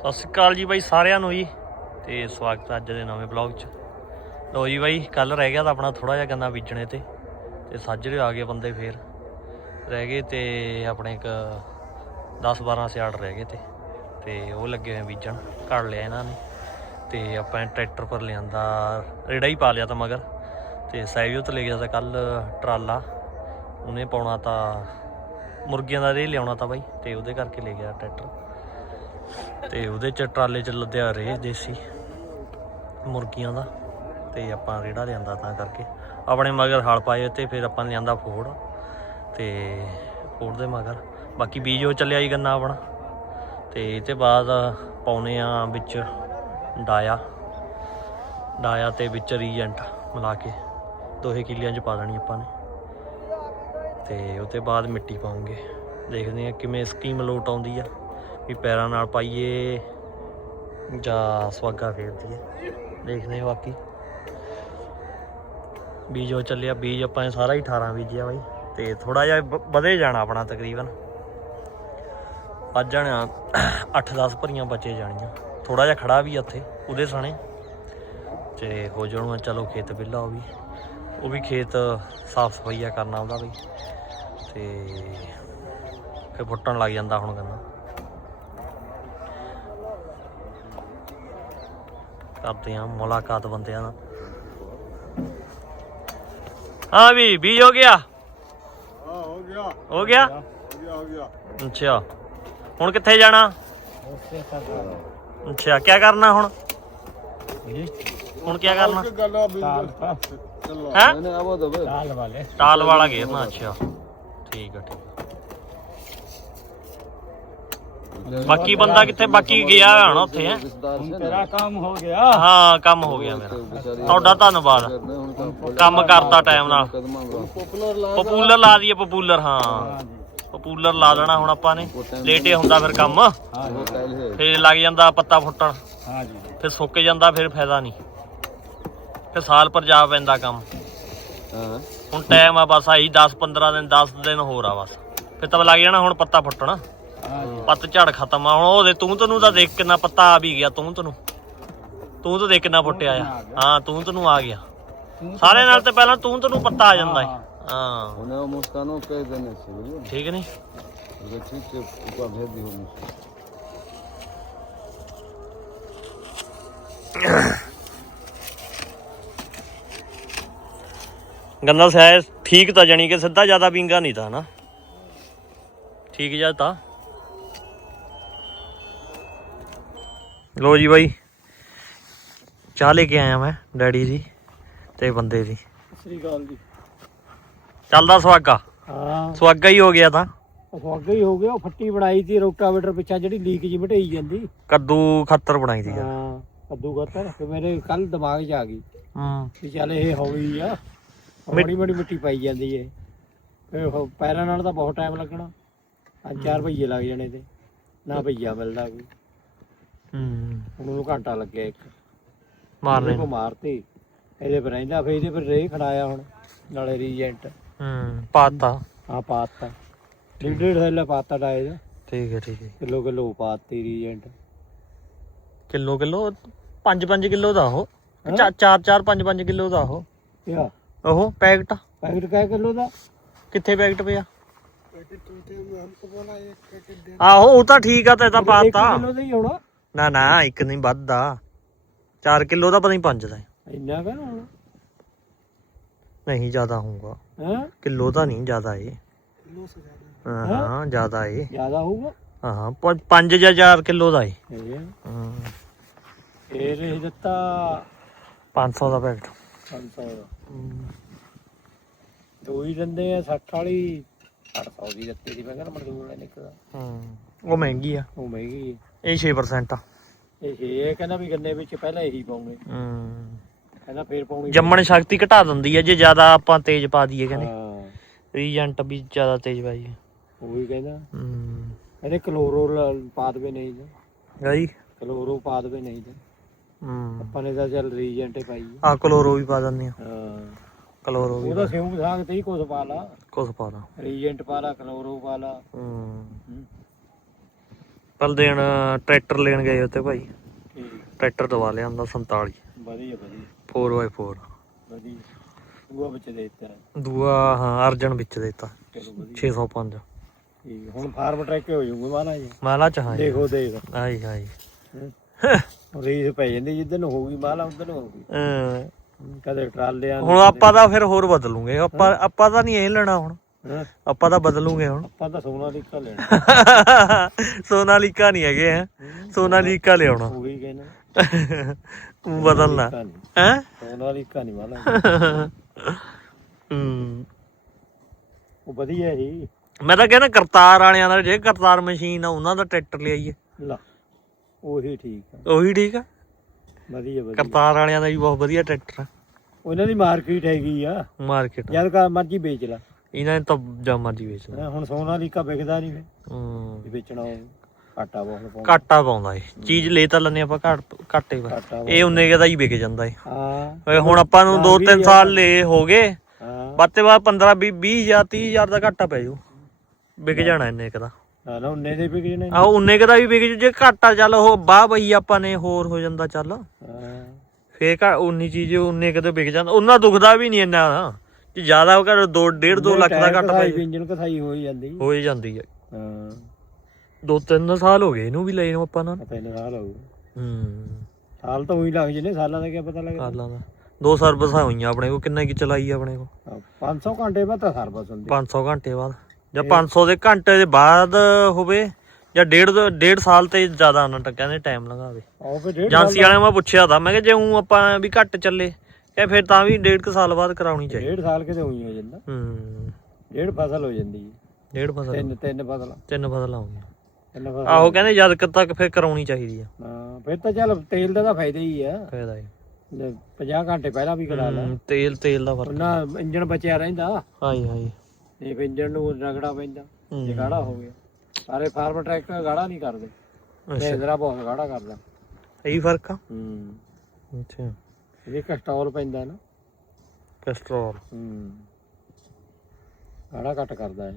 ਸਤਿ ਸ਼੍ਰੀ ਅਕਾਲ ਜੀ ਬਾਈ ਸਾਰਿਆਂ ਨੂੰ ਜੀ ਤੇ ਸਵਾਗਤ ਹੈ ਅੱਜ ਦੇ ਨਵੇਂ ਬਲੌਗ 'ਚ। ਲੋ ਜੀ ਬਾਈ, ਕੱਲ ਰਹਿ ਗਿਆ ਤਾਂ ਆਪਣਾ ਥੋੜਾ ਜਿਹਾ ਗੰਨਾ ਬੀਜਣੇ ਤੇ ਤੇ ਸਾਜਰੇ ਆ ਗਏ ਬੰਦੇ ਫੇਰ। ਰਹਿ ਗਏ ਤੇ ਆਪਣੇ ਇੱਕ 10 12 ਸਿਆੜ ਰਹਿ ਗਏ ਤੇ ਤੇ ਉਹ ਲੱਗੇ ਹੋਏ ਬੀਜਣ, ਘੜ ਲਿਆ ਇਹਨਾਂ ਨੇ। ਤੇ ਆਪਾਂ ਟਰੈਕਟਰ ਪਰ ਲਿਆਂਦਾ, ਰੇੜਾ ਹੀ ਪਾ ਲਿਆ ਤਾਂ ਮਗਰ। ਤੇ ਸਹਿਯੋਗ ਲੈ ਗਿਆ ਤਾਂ ਕੱਲ ਟਰਾਲਾ, ਉਹਨੇ ਪਾਉਣਾ ਤਾਂ, ਮੁਰਗੀਆਂ ਦਾ ਰੇ ਲਿਆਉਣਾ ਤਾਂ ਬਾਈ, ਤੇ ਉਹਦੇ ਕਰਕੇ ਲੈ ਗਿਆ ਟਰੈਕਟਰ। ਤੇ ਉਹਦੇ ਚ ਟਰਾਲੇ ਚ ਲੱਦਿਆ ਰੇ ਦੇਸੀ ਮੁਰਗੀਆਂ ਦਾ ਤੇ ਆਪਾਂ ਰੇੜਾ ਲਿਆਂਦਾ ਤਾਂ ਕਰਕੇ। ਆਪਣੇ ਮਗਰ ਹਲ ਪਾਏ ਤੇ ਫਿਰ ਆਪਾਂ ਲਿਆਂਦਾ ਫੋੜ ਤੇ ਫੋੜ ਦੇ ਮਗਰ। ਬਾਕੀ ਬੀਜ ਉਹ ਚੱਲਿਆ ਹੀ ਗੰਨਾ ਆਪਣਾ। ਤੇ ਇਹ ਤੇ ਬਾਅਦ ਪਾਉਨੇ ਆ ਵਿੱਚ ਡਾਇਆ। ਡਾਇਆ ਤੇ ਵਿੱਚ ਰੀਜੈਂਟ ਮਿਲਾ ਕੇ ਦੋਹੇ ਕਿੱਲਿਆਂ ਚ ਪਾ ਦੇਣੀ ਆਪਾਂ ਨੇ। ਤੇ ਉਹ ਤੇ ਬਾਅਦ ਮਿੱਟੀ ਪਾਉਂਗੇ। ਦੇਖਦੇ ਆ ਕਿਵੇਂ ਸਕੀਮ ਲੋਟ ਆਉਂਦੀ ਆ। ਵੀ ਪੈਰਾਂ ਨਾਲ ਪਾਈਏ। ਜਾਂ ਸਵਾਗਾ ਫੇਰਦੀ ਹੈ ਦੇਖਦੇ ਹਾਂ ਬਾਕੀ। ਬੀਜ ਉਹ ਚੱਲਿਆ। ਬੀਜ ਆਪਾਂ ਨੇ ਸਾਰਾ ਹੀ 18 ਬੀਜਿਆ ਬਾਈ। ਤੇ ਥੋੜਾ ਜਿਹਾ ਵ- ਵਧੇ ਜਾਣਾ ਆਪਣਾ ਤਕਰੀਬਨ। ਅੱਜ ਜਾਣਾ 8-10 ਭਰੀਆਂ ਬਚੇ ਜਾਣੀਆਂ। ਥੋੜਾ ਜਿਹਾ ਖੜਾ ਵੀ ਆ ਉੱਥੇ, ਉਹਦੇ ਸਾਣੇ ਤੇ ਹੋ ਜਾਣੂ ਚਲੋ ਖੇਤ ਵਿਹਲਾ ਉਹ ਵੀ। ਉਹ ਵੀ ਖੇਤ ਸਾਫ਼ ਸਫਾਈਆ ਕਰਨਾ ਉਹਦਾ ਬਈ। ਤੇ ਫਿਰ ਫੁੱਟਣ ਲੱਗ ਜਾਂਦਾ ਹੁਣ ਗੰਨਾ। ਕਰਦੇ ਆ ਮੁਲਾਕਾਤ ਬੰਦਿਆਂ ਨਾਲ। ਹਾਂ ਵੀ ਬੀਜ ਹੋ ਗਿਆ? ਹੋ ਗਿਆ। ਹੋ ਗਿਆ? ਅੱਛਾ। ਹੁਣ ਕਿੱਥੇ ਜਾਣਾ? ਅੱਛਾ ਕੀ ਕਰਨਾ ਹੁਣ? ਹੁਣ ਕੀ ਕਰਨਾ? ਹੈ? ਟਾਲ ਵਾਲਾ। ਗੇਰਨਾ ਅੱਛਾ। ਠੀਕ ਹੈ ਠੀਕ ਬਾਕੀ ਬੰਦਾ ਕਿੱਥੇ ਬਾਕੀ ਗਿਆ ਹੋਣਾ ਉੱਥੇ ਹੈ? ਤੇਰਾ ਕੰਮ ਹੋ ਗਿਆ। ਹਾਂ ਕੰਮ ਹੋ ਗਿਆ ਮੇਰਾ। ਤੁਹਾਡਾ ਧੰਨਵਾਦ। ਕੰਮ ਕਰਤਾ ਟਾਈਮ ਨਾਲ। ਪਪੂਲਰ ਲਾ ਦਈਏ ਪਪੂਲਰ ਹਾਂ। ਪਪੂਲਰ ਲਾ ਦੇਣਾ ਹੁਣ ਆਪਾਂ ਨੇ। ਲੇਟੇ ਹੁੰਦਾ ਫਿਰ ਕੰਮ। ਫਿਰ ਲੱਗ ਜਾਂਦਾ ਪੱਤਾ ਫੁੱਟਣ। ਹਾਂਜੀ ਫਿਰ ਸੁੱਕ ਜਾਂਦਾ ਫੇਰ ਫਾਇਦਾ ਨਹੀਂ। ਫੇਰ ਸਾਲ ਪਰ ਜਾ ਪੈਂਦਾ ਕੰਮ। ਹਾਂ ਹੁਣ ਟਾਈਮ ਆ ਬਸ ਆਹੀ 10 15 ਦਿਨ 10 ਦਿਨ ਹੋਰ ਆ ਬਸ। ਫਿਰ ਤਾਂ ਲੱਗ ਜਾਣਾ ਹੁਣ ਪੱਤਾ ਫੁੱਟਣਾ। ਪੱਤ ਝੜ ਖਤਮ ਆ। ਹੁਣ ਉਹਦੇ ਤੂੰ ਤੈਨੂੰ ਦਾ ਦੇਖ ਕਿੰਨਾ ਪੱਤਾ ਆ ਵੀ ਗਿਆ ਤੂੰ ਤੈਨੂੰ। ਤੂੰ ਤਾਂ ਦੇਖ ਕਿੰਨਾ ਫੁੱਟਿਆ ਆ। ਹਾਂ ਤੂੰ ਤੈਨੂੰ ਆ ਗਿਆ। ਸਾਰੇ ਨਾਲ ਤੇ ਪਹਿਲਾਂ ਤੂੰ ਤੈਨੂੰ ਪੱਤਾ ਆ ਜਾਂਦਾ ਹੈ ਹਾਂ। ਉਹਨੇ ਉਹ ਮੁਸਕਾਨੋ ਕਹਿ ਦੇਣੇ ਸੀ। ਠੀਕ ਨਹੀਂ? ਇਹ ਠੀਕ ਤੇ ਉਪਰ ਭੇਜ ਦਿਓ ਮੁਸਕਾਨ ਗੰਦਾ ਸਾਇ ਠੀਕ ਤਾਂ ਜਾਨੀ ਕਿ ਸਿੱਧਾ ਜ਼ਿਆਦਾ ਵਿੰਗਾ ਨਹੀਂ ਤਾਂ ਨਾ ਠੀਕ ਜਾਂ ਤਾਂ। ਲੋ ਜੀ ਬਾਈ। ਚਾਹ ਲੈ ਕੇ ਆਇਆ ਮੈਂ ਡੈਡੀ ਦੀ ਤੇ ਬੰਦੇ ਦੀ। ਸ੍ਰੀ ਅਕਾਲ ਜੀ। ਚੱਲਦਾ ਸਵਾਗਾ ਹਾਂ। ਸਵਾਗਾ ਹੀ ਹੋ ਗਿਆ ਤਾਂ। ਅੱਗੇ ਹੀ ਹੋ ਗਿਆ ਉਹ ਫੱਟੀ ਬਣਾਈ ਸੀ ਰੋਟਾਵੇਟਰ ਪਿੱਛਾ ਜਿਹੜੀ ਲੀਕ ਜੀ ਮਟਾਈ ਜਾਂਦੀ। ਕੱਦੂ ਖੱਤਰ ਬਣਾਈ ਸੀ ਹਾਂ ਕੱਦੂ ਗੱਤਰ ਤੇ ਮੇਰੇ ਕੱਲ ਦਿਮਾਗ 'ਚ ਆ ਗਈ ਹੂੰ। ਵੀ ਚੱਲ ਇਹ ਹੌਲੀ ਆ ਬੜੀ ਬੜੀ ਮਿੱਟੀ ਪਾਈ ਜਾਂਦੀ ਏ। ਉਹ ਪੈਰਾਂ ਨਾਲ ਤਾਂ ਬਹੁਤ ਟਾਈਮ ਲੱਗਣਾ। ਪੰਜ ਚਾਰ ਭਈਏ ਲੱਗ ਜਾਣੇ ਤੇ ਨਾ ਭਈਆ ਮਿਲਦਾ ਕੋਈ। ਹੂੰ। ਹੁਣ ਉਹਨੂੰ ਘੰਟਾ ਲੱਗਿਆ ਇੱਕ। ਮਾਰਨੇ ਕੋ ਮਾਰਤੀ। ਇਹਦੇ ਪਰ ਰਹਿੰਦਾ ਫਿਰ ਇਹਦੇ ਪਰ ਰੇ ਖੜਾਇਆ ਹੁਣ ਨਾਲੇ ਰੀਜੈਂਟ। ਹੂੰ ਪਾਤਾ। ਆ ਪਾਤਾ। ਡੇਢ ਥੈਲਾ ਪਾਤਾ ਡਾਏ ਦਾ ਠੀਕ ਹੈ ਠੀਕ ਹੈ। ਕਿਲੋ ਕਿਲੋ ਪਾਤੀ ਰੀਜੈਂਟ। ਕਿਲੋ ਕਿਲੋ 5-5 ਕਿਲੋ ਦਾ ਉਹ। 4-4 5-5 ਕਿਲੋ ਦਾ ਉਹ। ਯਾ ਉਹ ਪੈਕਟ। ਪੈਕਟ ਕਾ ਕਿਲੋ ਦਾ? ਕਿੱਥੇ ਪੈਕਟ ਪਿਆ? ਆਹੋ ਉਹ ਤਾਂ ਠੀਕ ਆ ਤੇ ਤਾਂ ਪਾਤਾ। ਕਿਲੋ ਦਾ ਹੀ ਹੋਣਾ। ਨਾ ਨਾ ਇੱਕ ਨਹੀਂ ਵੱਧਦਾ 4 ਕਿਲੋ ਦਾ ਪਤਾ ਨਹੀਂ 5 ਦਾ ਹੈ। ਇੰਨਾ ਕਾ ਹੋਣਾ? ਨਹੀਂ ਜ਼ਿਆਦਾ ਹੋਊਗਾ। ਹਾਂ? ਕਿਲੋ ਤਾਂ ਨਹੀਂ ਜ਼ਿਆਦਾ ਏ। ਹਾਂ ਹਾਂ ਜ਼ਿਆਦਾ ਏ। ਜ਼ਿਆਦਾ ਹੋਊਗਾ? ਹਾਂ 5 ਜਾਂ 4 ਕਿਲੋ ਦਾ ਏ। ਇਹ ਹਾਂ। ਇਹ ਇਹ ਦਿੱਤਾ 500 ਦਾ ਪੈਕਟ। 500 ਦਾ। ਦੋ ਹੀ ਦਿੰਦੇ ਆ 60 ਵਾਲੀ। 800 ਦੀ ਦਿੱਤੀ ਦੀ ਮੈਂ ਕਹਿੰਦਾ ਮਜ਼ਦੂਰ ਨੇ ਨਿਕਲਦਾ ਹੂੰ। ਉਹ ਮਹਿੰਗੀ ਆ। ਉਹ ਮਹਿੰਗੀ ਹੈ ਇਹ 6% ਆ। ਇਹ ਇਹ ਕਹਿੰਦਾ ਵੀ ਗੰਨੇ ਵਿੱਚ ਪਹਿਲਾਂ ਇਹੀ ਪਾਉਣੇ। ਹੂੰ। ਕਹਿੰਦਾ ਫੇਰ ਪਾਉਣੀ। ਜੰਮਣ ਸ਼ਕਤੀ ਘਟਾ ਦਿੰਦੀ ਹੈ ਜੇ ਜ਼ਿਆਦਾ ਆਪਾਂ ਤੇਜ਼ ਪਾ ਦਈਏ ਕਹਿੰਦੇ ਹਾਂ। ਰੀਜੈਂਟ ਵੀ ਜ਼ਿਆਦਾ ਤੇਜ਼ ਪਾਈਏ ਉਹ ਵੀ ਕਹਿੰਦਾ। ਹੂੰ। ਕਹਿੰਦੇ ਕਲੋਰੋ ਪਾ ਦੇਵੇ ਨਹੀਂ ਤਾਂ। ਗਾਈ ਕਲੋਰੋ ਪਾ ਦੇਵੇ ਨਹੀਂ ਤਾਂ। ਹੂੰ। ਆਪਾਂ ਨੇ ਤਾਂ ਚੱਲ ਰੀਜੈਂਟੇ ਪਾਈ ਆ। ਕਲੋਰੋ ਵੀ ਪਾ ਦਿੰਦੇ ਆ। ਹਾਂ। ਕਲੋਰੋ ਵੀ ਉਹਦਾ ਸਿਉਂ ਸਾਗ ਤੇ ਹੀ ਕੁਝ ਪਾ ਲਾ। ਕੁਛ ਪਾ ਦਾਂ ਰੀਜੈਂਟ ਪਾ ਲਾ ਕਲੋਰੋ ਪਾ ਲਾ। ਹੂੰ। ਹੂੰ। ਕੱਲ ਦੇਣ ਟਰੈਕਟਰ ਲੈਣ ਗਏ ਉੱਤੇ ਭਾਈ। ਟਰੈਕਟਰ ਦਵਾ ਲਿਆਂਦਾ 47 ਵਧੀਆ ਵਧੀਆ। 4x4 ਵਧੀਆ। ਦੂਆ ਵਿੱਚ ਦੇ ਦਿੱਤਾ। ਦੂਆ ਹਾਂ ਅਰਜਨ ਵਿੱਚ ਦੇਤਾ। ਚਲੋ ਵਧੀਆ। 605 ਠੀਕ ਹੁਣ ਫਾਰਮ ਟਰੈਕ ਹੋ ਜਾਊਗਾ ਮਾਲਾ ਜੀ। ਮਾਲਾ ਚ ਹਾਂ। ਦੇਖੋ ਦੇਖ। ਆਈ ਆਈ। ਰੀਸ ਪੈ ਜਾਂਦੀ ਜਿੱਦਨ ਹੋਊਗੀ ਮਾਲਾ ਉਦੋਂ ਹੋਊਗੀ। ਅਹ, ਕਦੇ ਟਰਾਲਿਆਂ ਨੂੰ ਹੁਣ ਆਪਾਂ ਤਾਂ ਫਿਰ ਹੋਰ ਬਦਲੂਗੇ। ਆਪਾਂ ਆਪਾਂ ਤਾਂ ਨਹੀਂ ਇਹ ਲੈਣਾ ਹੁਣ। ਹੈਂ? ਆਪਾਂ ਤਾਂ ਬਦਲੂਗੇ ਹੁਣ। ਆਪਾਂ ਤਾਂ ਸੋਨਾ ਲਿਖਾ ਲੈਣਾ। ਸੋਨਾਲੀਕਾ ਨਹੀਂ ਹੈਗੇ ਹੈ। ਸੋਨਾਲੀਕਾ ਲਿਆਉਣਾ। ਉਹੀ ਕਹਿੰਦਾ ਬਦਲਣਾ। ਲਿਖਾ ਨਹੀਂ। ਹੈ? ਸੋਨਾ ਲਿਖਾ ਨਹੀਂ ਮਾਲਾ ਹੂੰ। ਉਹ ਵਧੀਆ ਸੀ ਮੈਂ ਤਾਂ ਕਹਿੰਦਾ ਕਰਤਾਰ ਵਾਲਿਆਂ ਦਾ ਜੇ ਕਰਤਾਰ ਮਸ਼ੀਨ ਆ ਉਹਨਾਂ ਦਾ ਟਰੈਕਟਰ ਲਿਆਈਏ। ਲਾ। ਉਹੀ ਠੀਕ ਆ। ਉਹੀ ਠੀਕ ਆ? ਵਧੀਆ ਵਧੀਆ। ਕਰਤਾਰ ਵਾਲਿਆਂ ਦਾ ਵੀ ਬਹੁਤ ਵਧੀਆ ਟਰੈਕਟਰ ਆ। ਉਹਨਾਂ ਦੀ ਮਾਰਕੀਟ ਹੈਗੀ ਆ। ਮਾਰਕੀਟ ਜਦ ਕਾ ਮਰਜ਼ੀ ਵੇਚ ਲੈ। ਇਹਨਾਂ ਨੇ ਤਾਂ ਜਾਂ ਮਰਜ਼ੀ ਵੇਚਣਾ ਹੈਂ, ਹੁਣ ਸੋਨਾ ਲਿਖਾ ਵਿਕਦਾ ਨਹੀਂ ਫਿਰ ਹੂੰ। ਜੇ ਵੇਚਣਾ ਹੋਵੇ ਘਾਟਾ ਬਹੁਤ ਪਾਉਂਦਾ। ਘਾਟਾ ਪਾਉਂਦਾ ਏ ਚੀਜ਼ ਲੈ ਤਾਂ ਲੈਨੇ ਆਪਾਂ ਘੱਟ ਘਾਟੇ ਵਾ ਘਾਟਾ ਇਹ ਉਨੇ ਕੁ ਦਾ ਹੀ ਵਿਕ ਜਾਂਦਾ ਏ ਹਾਂ। ਓਏ ਹੁਣ ਆਪਾਂ ਨੂੰ 2-3 ਸਾਲ ਲੈ ਹੋ ਗਏ। ਹਾਂ। ਬਾਅਦ ਤੇ ਬਾਅਦ 15 20 20000 30000 ਦਾ ਘਾਟਾ ਪੈ ਜਾਊ ਵਿਕ ਜਾਣਾ ਇੰਨੇ ਕ ਦਾ। ਨਾ ਨਾ ਉਹਨੇ ਦੇ ਵਿਕ ਜਣੇ। ਆ ਉਨੇ ਕ ਦਾ ਵੀ ਵਿਕ ਜੂ। ਜੇ ਘਾਟਾ ਚੱਲ ਉਹ ਬਾਹ ਬਈ ਆਪਾਂ ਨੇ ਹੋਰ ਹੋ ਜਾਂਦਾ ਚੱਲ। ਹਾਂ। ਫੇਰ ਘਾ ਉਨੀ ਚੀਜ਼ ਉਨੇ ਕਦੇ ਵਿਕ ਜਾਂਦਾ। ਉਹਨਾਂ ਦੁਖਦਾ ਵੀ ਨਹੀਂ ਇੰਨਾ। ਜੇ ਜ਼ਿਆਦਾ ਉਹ ਕਰ 2 1.5 2 ਲੱਖ ਦਾ ਘਾਟਾ ਪੈ ਜਾਊ। ਇੰਜਨ ਕਸਾਈ ਹੋ ਹੀ ਜਾਂਦੀ। ਹੋ ਹੀ ਜਾਂਦੀ ਹੈ ਹਾਂ। ਦੋ ਤਿੰਨ ਸਾਲ ਹੋ ਗਏ ਇਹਨੂੰ ਵੀ ਲਏ ਨੂੰ ਆਪਾਂ ਨਾਲ। ਪਤਾ ਨਹੀਂ ਸਾਲ ਹੋਊ ਹੂੰ। ਸਾਲ ਤਾਂ ਉਹੀ ਲੱਗ ਜਨੇ ਸਾਲਾਂ ਦਾ ਕੀ ਪਤਾ ਲੱਗਦਾ। ਸਾਲਾਂ ਦਾ। ਦੋ ਸਰਵਿਸਾਂ ਹੋਈਆਂ ਆਪਣੇ ਕੋ ਕਿੰਨੇ ਕੀ ਚਲਾਈ ਆ ਆਪਣੇ ਕੋ ਹਾਂ, 500 ਘੰਟੇ ਬਾਅਦ ਤਾਂ ਸਰਵਿਸ ਹੁੰਦੀ। 500 ਘੰਟੇ ਬਾਅਦ। ਜਾਂ 500 ਦੇ ਘੰਟੇ ਦੇ ਬਾਅਦ ਹੋਵੇ ਜਾਂ ਡੇਢ ਡੇਢ ਸਾਲ ਤੇ ਜ਼ਿਆਦਾ ਨਾ ਟੱਕਿਆਂ ਦੇ ਟਾਈਮ ਲਗਾਵੇ ਉਹ ਫਿਰ ਡੇਢ ਏਜੰਸੀ ਵਾਲਿਆਂ ਮੈਂ ਪੁੱਛਿਆ ਤਾਂ ਮੈਂ ਕਿਹਾ ਜੇ ਹੂੰ ਆਪਾਂ ਵੀ ਘੱਟ ਚੱਲੇ ਇਹ ਫਿਰ ਤਾਂ ਵੀ ਡੇਢ ਕੁ ਸਾਲ ਬਾਅਦ ਕਰਾਉਣੀ ਚਾਹੀਦੀ। ਡੇਢ ਸਾਲ ਕਿਤੇ ਹੋਈ ਹੋ ਜਾਂਦਾ। ਹੂੰ। ਡੇਢ ਫਸਲ ਹੋ ਜਾਂਦੀ ਹੈ। ਡੇਢ ਫਸਲ। ਤਿੰਨ ਤਿੰਨ ਫਸਲ। ਤਿੰਨ ਫਸਲ ਆਉਂਦੀਆਂ ਤਿੰਨ ਫਸਲ। ਆਹੋ ਕਹਿੰਦੇ ਜਦ ਕੁ ਤੱਕ ਫਿਰ ਕਰਾਉਣੀ ਚਾਹੀਦੀ ਆ। ਹਾਂ ਫਿਰ ਤਾਂ ਚੱਲ ਤੇਲ ਦਾ ਤਾਂ ਫਾਇਦਾ ਹੀ ਆ। ਫਾਇਦਾ ਹੈ। 50 ਘੰਟੇ ਪਹਿਲਾਂ ਵੀ ਕਰਾ ਲੈ। ਹੂੰ, ਤੇਲ ਤੇਲ ਦਾ ਫ਼ਰਕ ਉਹਨਾਂ ਇੰਜਣ ਬਚਿਆ ਰਹਿੰਦਾ। ਹਾਈ ਤੇ ਫਿਰ ਇੰਜਣ ਨੂੰ ਰਗੜਾ ਪੈਂਦਾ। ਹੂੰ। ਜੇ ਗਾੜਾ ਹੋ ਗਿਆ। ਸਾਰੇ ਫਾਰਮ ਟਰੈਕ ਗਾੜਾ ਨਹੀਂ ਕਰਦੇ। ਮਹਿੰਦਰਾ ਬਹੁਤ ਗਾੜਾ ਕਰਦਾ। ਇਹੀ ਫ਼ਰਕ ਆ? ਹੂੰ। ਅੱਛਾ। ਇਹ ਕਸਟਰੋਲ ਪੈਂਦਾ ਨਾ। ਕੈਸਟਰੋਲ ਹੂੰ। ਗਾੜਾ ਘੱਟ ਕਰਦਾ ਹੈ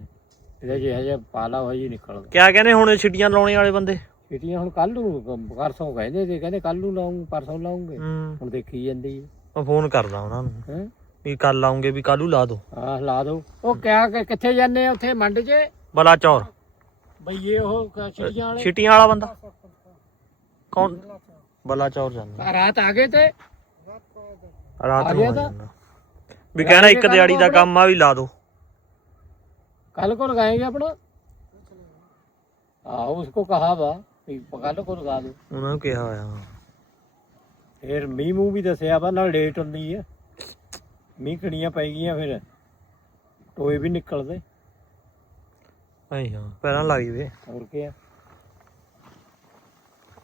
ਇਹਦੇ ਜਿਹੇ ਜਿਹਾ ਪਾਲਾ ਹੋਈ ਹੀ ਨਿਕਲਦਾ ਕਿਆ ਕਹਿੰਦੇ ਹੁਣ ਛਿੱਟੀਆਂ ਲਾਉਣੇ ਵਾਲੇ ਬੰਦੇ? ਛਿਟੀਆਂ ਹੁਣ ਕੱਲ ਨੂੰ ਪਰਸੋਂ ਕਹਿੰਦੇ ਤੇ ਕਹਿੰਦੇ ਕੱਲ ਨੂੰ ਲਾਉਂ ਪਰਸੋਂ ਲਾਉਂਗੇ ਹੂੰ। ਹੁਣ ਦੇਖੀ ਜਾਂਦੀ ਹੈ। ਮੈਂ ਫੋਨ ਕਰਦਾ ਉਹਨਾਂ ਨੂੰ। ਹੈ? ਵੀ ਕੱਲ ਆਉਂਗੇ ਵੀ ਕੱਲੂ ਲਾ ਦੋ। ਆਹ ਲਾ ਦੋ। ਉਹ ਕਿਆ ਕਿ- ਕਿੱਥੇ ਜਾਂਦੇ ਆ ਉੱਥੇ ਮੰਡ 'ਚ? ਬਲਾ ਚੌਰ। ਬਈਏ ਉਹ ਕ- ਛਿਟੀਆਂ ਵਾਲੇ? ਛਿੱਟੀਆਂ ਵਾਲਾ ਬੰਦਾ? ਕੌਣ? ਬਲਾ ਚੌਰ ਜਾਂਦਾ। ਰਾਤ ਆ ਗਏ ਤੇ। ਰਾਤ ਨੂੰ ਆ ਵੀ ਕਹਿਣਾ ਇੱਕ ਦਿਹਾੜੀ ਦਾ ਕੰਮ ਆ ਵੀ ਲਾ ਦੋ। ਕੱਲ ਕੋ ਲਗਾਏਗੇ ਆਪਣਾ ਆ ਉਸਕੋ ਕਹਾ ਵਾ ਵੀ ਕੱਲ ਕੋ ਲਗਾ ਦੋ। ਉਹਨਾਂ ਨੂੰ ਕਿਹਾ ਆ। ਫਿਰ ਮੀਂਹ ਮੂੰਹ ਵੀ ਦੱਸਿਆ ਵਾ ਨਾਲ ਡੇਟ ਹੁੰਦੀ ਆ। ਮੀਂਹ ਕਣੀਆਂ ਪੈ ਗਈਆਂ ਫਿਰ। ਟੋਏ ਵੀ ਨਿਕਲਦੇ। ਆਈ ਹਾਂ ਪਹਿਲਾਂ ਲੱਗ ਜਵੇ ਹੋਰ ਕੀ ਆ?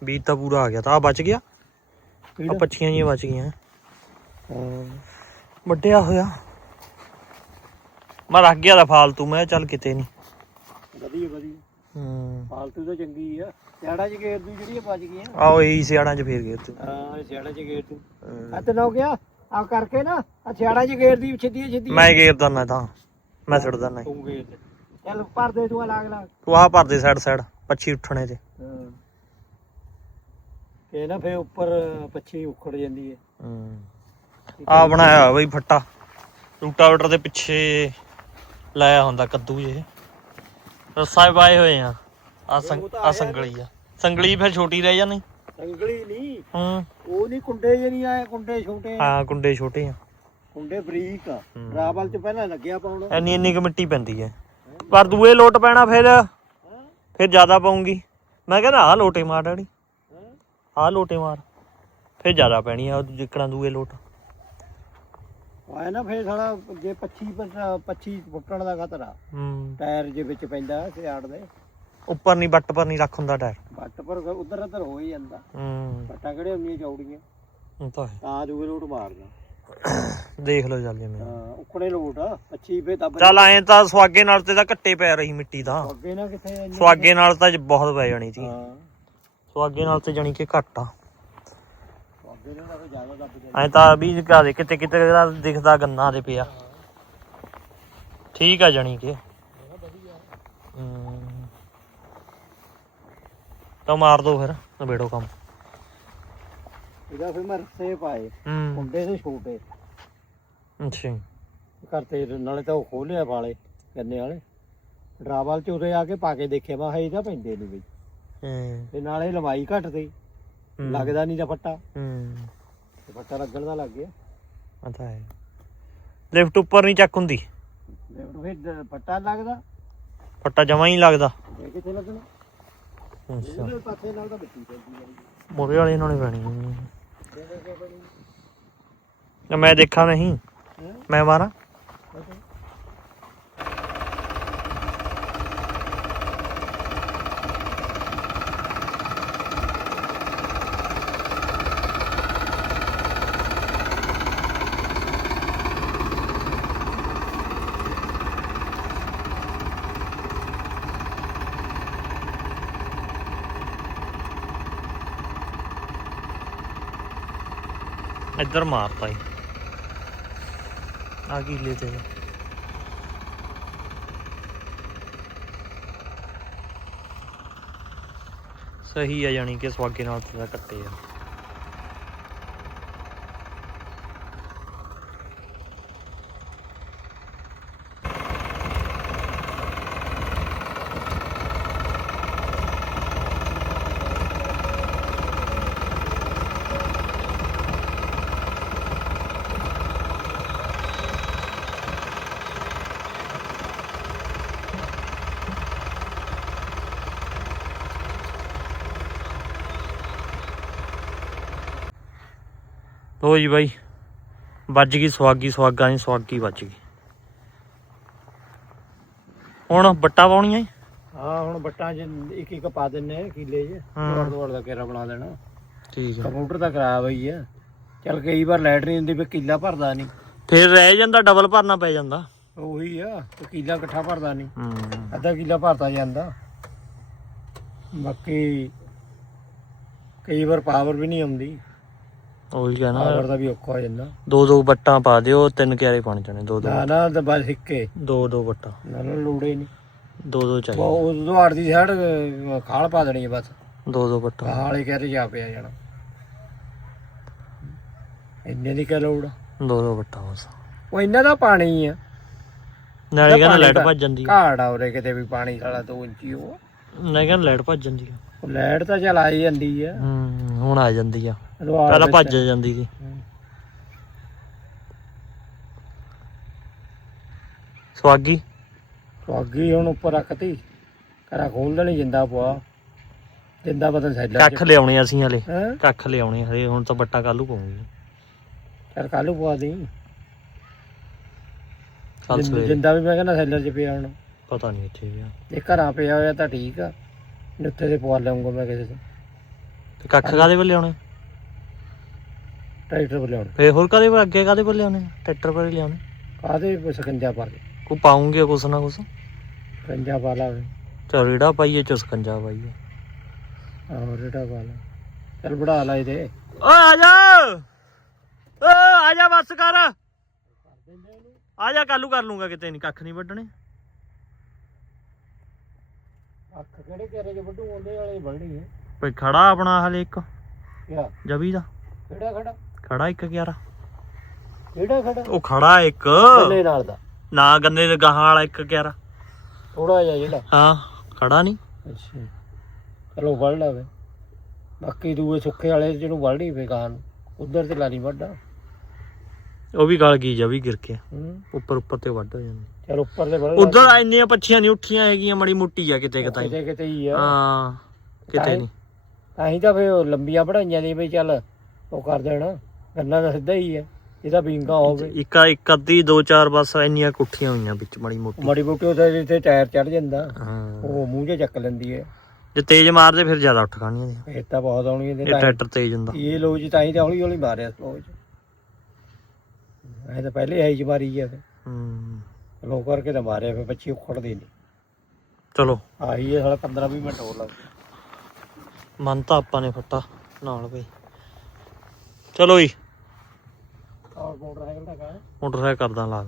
ਬੀਜ ਪੂਰਾ ਆ ਗਿਆ ਤਾਂ ਆ ਬਚ ਗਿਆ? ਆ ਪੱਛੀਆਂ ਜੀਆਂ ਬਚ ਗਈਆਂ। ਵੱਡਿਆ ਹੋਇਆ। ਮੈਂ ਰੱਖ ਗਿਆ ਦਾ ਫਾਲਤੂ ਮੈਂ ਕਿਹਾ ਚੱਲ ਕਿਤੇ ਨਹੀਂ। ਵਧੀਆ ਵਧੀਆ। ਹੂੰ। ਫਾਲਤੂ ਤਾਂ ਚੰਗੀ ਆ। ਸਿਆੜਾ ਚ ਗੇਰ ਦੂ ਜਿਹੜੀਆਂ ਬਚ ਗਈਆਂ ਆਓ ਇਹੀ ਸਿਆੜਾਂ ਚ ਫੇਰ ਗਏ ਤੂੰ ਹਾਂ ਸਿਆੜਾ ਚ ਗੇਰ ਤੂੰ ਆ ਤੇ ਨਾ ਗਿਆ ਆ ਕਰਕੇ ਨਾ ਆ ਸਿਆੜਾ ਚ ਗੇਰ ਦੀ ਛਿੱਦੀ ਛਿੱਦੀ ਮੈਂ ਗੇਰਦਾ ਨਾ ਤਾਂ ਮੈਂ ਛੱਡਦਾ ਨਹੀਂ ਤੂੰ ਗੇਰ ਦੇ ਚੱਲ ਭਰ ਦੇ ਤੂੰ ਅਲੱਗ ਅਲੱਗ ਤੂੰ ਆਹ ਭਰ ਦੇ ਸਾਈਡ ਸਾਈਡ ਪੱਛੀ ਉੱਠਣੇ ਤੇ। ਹਾਂ। ਇਹ ਨਾ ਫੇ ਉੱਪਰ ਪੱਛੀ ਉਖੜ ਜਾਂਦੀ ਹੈ ਹੂੰ। ਆ ਬਣਾਇਆ ਹੋਇਆ ਬਈ ਫੱਟਾ। ਰੂਟਾਵੇਟਰ ਦੇ ਪਿੱਛੇ ਲਾਇਆ ਹੁੰਦਾ ਕੱਦੂ ਜੇ ਰੱਸਾ ਵੀ ਪਾਏ ਹੋਏ ਆ। ਆ ਸੰਗ ਆ ਸੰਗਲੀ ਆ। ਸੰਗਲੀ ਫਿਰ ਛੋਟੀ ਰਹਿ ਜਾਣੀ। ਸੰਗਲੀ ਨਹੀਂ। ਹੂੰ। ਉਹ ਨਹੀਂ ਕੁੰਡੇ ਜੇ ਨਹੀਂ ਆਏ ਕੁੰਡੇ ਛੋਟੇ ਆ। ਹਾਂ ਕੁੰਡੇ ਛੋਟੇ ਆ। ਕੁੰਡੇ ਬਰੀਕ ਆ। ਹੂੰ। ਰਾਵਲ ਚ ਪਹਿਲਾਂ ਲੱਗਿਆ ਪਾਉਣਾ ਇੰਨੀ ਇੰਨੀ ਕੁ ਮਿੱਟੀ ਪੈਂਦੀ ਹੈ ਪਰ ਦੂਏ ਲੋਟ ਪੈਣਾ ਫਿਰ। ਫਿਰ ਜ਼ਿਆਦਾ ਪਾਉਂਗੀ ਮੈਂ ਕਹਿੰਦਾ ਆ ਲੋਟੇ ਮਾਰ ਡੈਡੀ। ਆ ਲੋਟੇ ਮਾਰ। ਫਿਰ ਜ਼ਿਆਦਾ ਪੈਣੀ ਆ ਜਿੱਕਣਾ ਦੂਏ ਲੋਟ। ਆਇਆ ਨਾ ਫੇਰ ਸਾਲਾ ਜੇ 25 25 ਫੁੱਟਣ ਦਾ ਖਤਰਾ। ਹੂੰ। ਟਾਇਰ ਜੇ ਵਿੱਚ ਪੈਂਦਾ ਸਿਆੜ ਦੇ। ਉੱਪਰ ਨਹੀਂ ਬੱਟ ਪਰ ਨਹੀਂ ਰੱਖ ਹੁੰਦਾ ਟਾਇਰ। ਬੱਟ ਪਰ ਉਧਰ ਉਧਰ ਹੋ ਹੀ ਜਾਂਦਾ। ਹੂੰ। ਬੱਟਾਂ ਕਿਹੜੇ ਹੁੰਦੀਆਂ ਚੌੜੀਆਂ? ਉਹ ਤਾਂ ਹੈ। ਤਾਂ ਦੂਏ ਲੋਟ ਮਾਰਦਾ ਦੇਖ ਲਓ ਚੱਲ ਜਿਵੇਂ। ਹਾਂ ਉਕੜੇ ਲੋਟ ਆ 25 ਫੇ ਦੱਬ ਚੱਲ ਐਂ ਤਾਂ ਸਵਾਗੇ ਨਾਲ ਤੇ ਤਾਂ ਘੱਟੇ ਪੈ ਰਹੀ ਮਿੱਟੀ ਦਾ ਅੱਗੇ ਨਾ ਕਿੱਥੇ ਇੰਨੇ- ਸਵਾਗੇ ਨਾਲ ਤਾਂ ਬਹੁਤ ਪੈ ਜਾਣੀ ਸੀ। ਹਾਂ। ਸਵਾਗੇ ਨਾਲ ਤੇ ਜਾਣੀ ਕਿ ਘੱਟ ਆ ਅੱਗੇ ਨਾ ਤਾਂ ਜ਼ਿਆਦਾ ਦੱਬ ਜਾਂਦਾ ਐਂ ਤਾਂ ਵੀ ਘਾ ਦੇ ਕਿਤੇ ਕਿਤੇ ਜਿਹੜਾ ਦਿਖਦਾ ਗੰਨਾ ਦੇ ਪਿਆ। ਠੀਕ ਆ ਜਾਣੀ ਕਿ। ਤਾਂ ਮਾਰ ਦੋ ਫਿਰ ਨਵੇੜੋ ਕੰਮ। ਇਹਦਾ ਫਿਰ ਮੈਂ ਰੱਸੇ ਪਾਏ। ਮੁੰਡੇ ਦੇ ਛੋਟੇ। ਅੱਛਾ ਜੀ। ਘਰ ਤੇ ਨਾਲੇ ਤਾਂ ਉਹ ਖੋਲਿਆ ਵਾਲੇ ਗੰਨੇ ਵਾਲੇ। ਡਰਾਵਾਲ ਚ ਉਰੇ ਆ ਕੇ ਪਾ ਕੇ ਦੇਖਿਆ ਕਿਹਾ ਇਹਦਾ ਪੈਂਦੇ ਨਹੀਂ ਬਈ। ਹੂੰ। ਤੇ ਨਾਲੇ ਲੰਬਾਈ ਘੱਟ ਤੇ। ਹੂੰ। ਲੱਗਦਾ ਨਹੀਂ ਫੱਟਾ। ਹੂੰ। ਫੱਟਾ ਲੱਗਣ ਦਾ ਲੱਗ ਗਿਆ। ਆ ਤਾਂ ਹੈ ਲਿਫਟ ਉੱਪਰ ਨਹੀਂ ਚੱਕ ਹੁੰਦੀ। ਫਿਰ ਫੱਟਾ ਲੱਗਦਾ। ਫੱਟਾ ਜਮਾ ਹੀ ਨਹੀਂ ਲੱਗਦਾ। ਇਹ ਕਿੱਥੇ ਲੱਗਣਾ? ਅੱਛਾ। ਇਹਦੇ ਪਾਸੇ ਨਾਲ ਤਾਂ ਮਿੱਟੀ ਪੈਂਦੀ ਹੈ ਮੋਰੇ ਵਾਲੇ ਨਾਲ ਹੀ ਪੈਣੀ ਮੈਂ ਦੇਖਾ ਨਹੀਂ। ਹੈਂ? ਮੈਂ ਮਾਰਾਂ। ਇੱਧਰ ਮਾਰਤਾ ਈ। ਆ ਕੀ ਲੈ ਤੇ। ਸਹੀ ਆ ਜਾਣੀ ਕਿ ਸਵਾਗੇ ਨਾਲ ਤਾਂ ਕੱਟੇ ਆ। ਲੋ ਜੀ ਬਾਈ ਵੱਜ ਗਈ ਸਵਾਗੀ ਸਵਾਗਾ ਨਹੀਂ ਸਵਾਗੀ ਵੱਜ ਗਈ। ਹੁਣ ਬੱਟਾ ਪਾਉਣੀਆਂ ਈ? ਹਾਂ ਹੁਣ ਬੱਟਾਂ 'ਚ ਇੱਕ ਇੱਕ ਪਾ ਦਿੰਨੇ ਕਿੱਲੇ 'ਚ। ਹਾਂ। ਦੌੜ ਦੌੜ ਦਾ ਘੇਰਾ ਬਣਾ ਦੇਣਾ। ਠੀਕ ਆ। ਕੰਪਿਊਟਰ ਤਾਂ ਖਰਾਬ ਹੋਈ ਆ। ਚਲ ਕਈ ਵਾਰ ਲਾਈਟ ਨਹੀਂ ਹੁੰਦੀ ਵੀ ਕਿੱਲਾ ਭਰਦਾ ਨਹੀਂ। ਫਿਰ ਰਹਿ ਜਾਂਦਾ ਡਬਲ ਭਰਨਾ ਪੈ ਜਾਂਦਾ। ਉਹੀ ਆ ਕਿੱਲਾ ਇਕੱਠਾ ਭਰਦਾ ਨਹੀਂ। ਹੂੰ। ਅੱਧਾ ਕਿੱਲਾ ਭਰਤਾ ਜਾਂਦਾ। ਬਾਕੀ ਕਈ ਵਾਰ ਪਾਵਰ ਵੀ ਨਹੀਂ ਆਉਂਦੀ। ਉਹੀ ਕਹਿਣਾ। ਪਾਵਰ ਦਾ ਵੀ ਔਖਾ ਹੋ ਜਾਂਦਾ। ਦੋ ਦੋ ਬੱਟਾਂ ਪਾ ਦਿਓ ਤਿੰਨ ਕਿਆਰੇ ਬਣ ਜਾਣੇ ਦੋ ਦੋ ਨਾ ਨਾ ਤਾਂ ਬਸ ਇੱਕੇ। ਦੋ ਦੋ ਬੱਟਾਂ। ਨਾ ਨਾ ਲੋੜੇ ਨਹੀਂ। ਦੋ ਦੋ ਚਾਹੀਦੇ। ਉਹ ਦੁਆਰ ਦੀ ਸਾਈਡ ਖਾਲ ਪਾ ਦੇਣੀ ਹੈ ਬਸ। ਦੋ ਦੋ ਬੱਟਾਂ। ਖਾਲੇ ਕਹਿ ਜਾ ਪਿਆ ਜਾਣਾ। ਇੰਨੇ ਦੀ ਕਿਆ ਲੋੜ ਆ? ਦੋ ਦੋ ਬੱਟਾਂ ਬਸ। ਉਹ ਇਹਨਾਂ ਦਾ ਪਾਣੀ ਆ। ਨਾਲੇ ਕਹਿੰਦਾ ਲਾਈਟ ਭੱਜ ਜਾਂਦੀ ਆ। ਘਾੜ ਆ ਉਰੇ ਕਿਤੇ ਵੀ ਪਾਣੀ ਸਾਲਾ 2 ਇੰਚੀ ਉਹ। ਨਾਲੇ ਕਹਿੰਦਾ ਲਾਈਟ ਭੱਜ ਜਾਂਦੀ ਆ। ਲਾਈਟ ਤਾਂ ਚਲ ਆਈ ਜਾਂਦੀ ਆ। ਹੂੰ ਹੁਣ ਆ ਜਾਂਦੀ ਆ। ਪਹਿਲਾਂ ਵਿੱਚ- ਭੱਜ ਜਾਂਦੀ ਸੀ। ਹੂੰ। ਸਵਾਗੀ ਸਵਾਗੀ ਹੁਣ ਉੱਪਰ ਰੱਖਤੀ। ਘਰਾ ਖੋਲ ਦੇਣੀ ਜਿੰਦਾ ਪਵਾ। ਜਿੰਦਾ ਬਦਲ ਸੈਲਾ ਕੱਖ ਲਿਆਉਣੇ ਅਸੀਂ ਹਲੇ। ਹੈ? ਕੱਖ ਲਿਆਉਣੇ ਹਲੇ ਹੁਣ ਤਾਂ ਬੱਟਾ ਕੱਲੂ ਪਾਉਂਗੇ? ਚਲ ਕੱਲੂ ਪਵਾ ਦੀ ਕੱਲ ਜਿੰਦ- ਸਵੇਰੇ। ਜਿੰਦਾ ਵੀ ਮੈਂ ਕਹਿੰਦਾ ਸੈਲਰ 'ਚ ਪਿਆ ਹੁਣ। ਪਤਾ ਨਹੀਂ ਇੱਥੇ ਵੀ ਆ। ਜੇ ਘਰਾਂ ਪਿਆ ਹੋਇਆ ਤਾਂ ਠੀਕ ਆ। ਉੱਥੇ ਦੇ ਪਵਾ ਲਿਆਉਂਗਾ ਮੈਂ ਕਿਸੇ ਤੋਂ। ਤੇ ਕੱਖ ਕਾਦੇ ਪਰ ਲਿਆਉਣੇ ਟਰੈਕਟਰ ਪਰ ਲਿਆਉਣਾ ਫੇਰ ਹੋਰ ਕਾਦੇ ਅੱਗੇ ਕਾਦੇ ਪਰ ਲਿਆਉਣੇ ਟਰੈਕਟਰ ਪਰ ਹੀ ਲਿਆਉਣੇ। ਕਾਹਦੇ ਸਕੰਜਾ ਪਾ ਕੇ? ਕੋ ਪਾਉਂਗੇ ਕੁਛ ਨਾ ਕੁਛ? ਸਕੰਜਾ ਪਾ ਲਾ ਚਲ ਰੇੜਾ ਪਾਈਏ ਚ ਸਕੰਜਾ ਪਾਈਏ। ਆਹੋ ਰੇੜਾ ਪਾ ਲਾ। ਚੱਲ ਬੜਾ ਲਾ ਇਹਦੇ। ਓ ਆ ਜਾ! ਓ ਆ ਜਾ ਬੱਸ ਕਰ। ਆ ਜਾ ਕੱਲੂ ਕਰ ਲੂੰਗਾ ਕਿਤੇ ਨਹੀਂ ਕੱਖ ਨਹੀਂ ਵੱਢਣੇ। ਅੱਖ ਕਿਹੜੇ ਘੇਰੇ 'ਚ ਵੱਡੂ ਉਹਦੇ ਵਾਲੇ ਵੱਢਣੀ ਹੈ ਕੋਈ ਖੜਾ ਆਪਣਾ ਹਲੇ ਇੱਕ ਕਿਆ? ਦਾ। ਕਿਹੜਾ ਖੜਾ? ਖੜਾ ਇੱਕ 11 ਕਿਹੜਾ ਖੜਾ? ਉਹ ਖੜਾ ਇੱਕ। ਗੱਲੇ ਨਾਲ ਦਾ। ਨਾ ਗੰਨੇ ਦੇ ਗਾਹਾਂ ਵਾਲਾ ਇੱਕ 11 ਥੋੜਾ ਜਿਹਾ ਜਿਹੜਾ। ਹਾਂ ਖੜਾ ਨਹੀਂ। ਅੱਛਾ। ਚਲੋ ਵੱਢ ਲਾਵੇ ਬਾਕੀ ਦੂਏ ਸੁੱਕੇ ਵਾਲੇ ਜਿਹਨੂੰ ਵੱਢਣੀ ਪਏ ਉਧਰ ਤੇ ਲਾਣੀ ਵੱਢਾ। ਉਹ ਵੀ ਗਲ ਗਈ ਜਬੀ ਗਿਰ ਕੇ। ਹੂੰ। ਉੱਪਰ ਉੱਪਰ ਤੇ ਵੱਢ ਹੋ ਜਾਂਦੀ। ਚਲ ਉੱਪਰ ਦੇ ਵੱਢ ਉਧਰ ਇੰਨੀਆਂ ਪੱਛੀਆਂ ਨਹੀਂ ਉੱਠੀਆਂ ਹੈਗੀਆਂ ਮੜੀ ਮੁੱਟੀ ਆ ਕਿਤੇ ਕਿਤੇ। ਕਿਤੇ ਕਿਤੇ ਹੀ ਆ। ਹਾਂ ਕਿਤੇ ਨਹੀਂ। ਤਾਂ ਹੀ ਤਾਂ ਫੇ ਉਹ ਲੰਬੀਆਂ ਪੜਾਈਆਂ ਦੀ ਵੀ ਚੱਲ ਉਹ ਕਰ ਦੇਣਾ। ਗੰਨਾ ਤਾਂ ਸਿੱਧਾ ਹੀ ਆ। ਇਹਦਾ ਬੀਂਗਾ ਹੋਵੇ ਇੱਕ ਇੱਕ ਅੱਧੀ ਦੋ ਚਾਰ ਬਸ ਇੰਨੀਆਂ ਕੁੱਠੀਆਂ ਹੋਈਆਂ ਵਿੱਚ ਮੜੀ ਮੋਟੀ। ਮੜੀ ਬੁੱਟੀ ਉਹਦੇ ਜਿੱਥੇ ਟਾਇਰ ਚੜ ਜਾਂਦਾ। ਹਾਂ। ਉਹ ਮੂੰਹ 'ਚ ਚੱਕ ਲੈਂਦੀ ਹੈ ਜੇ ਤੇਜ਼ ਮਾਰਦੇ ਫਿਰ ਜ਼ਿਆਦਾ ਉੱਠ ਖਾਣੀਆਂ ਨੇ। ਇਹ ਤਾਂ ਬਹੁਤ ਆਉਣੀ ਇਹ ਇਹਦੇ ਟਰੈਕਟਰ ਤੇਜ਼ ਹੁੰਦਾ। ਇਹ ਲੋ ਜੀ ਤਾਂ ਹੀ ਤਾਂ ਹੌਲੀ ਹੌਲੀ ਮਾਰਿਆ ਸਲੋ ਇਹ ਤਾਂ ਪਹਿਲੇ ਆਈ ਚ ਮਾਰੀ ਆ ਹੂੰ। ਲੋ ਕਰਕੇ ਤਾਂ ਮਾਰਿਆ ਫੇ ਬੱਚੀ ਉਖੜਦੇ ਨਹੀਂ ਚਲੋ। ਆਹੀ ਇਹ ਸਾਲਾ 15 20 ਮਿੰਟ ਹੋਰ ਲੱਗ ਮਨ ਤਾਂ ਆਪਾਂ ਨੇ ਫੱਟਾ ਨਾਲ ਬਈ। ਚਲੋ ਜੀ। ਔਰ ਮੋਟਰਸਾਈਕਲ ਦਾ ਕਾ ਮੋਟਰਸਾਈਕਲ ਕਰਦਾ ਲਾਗ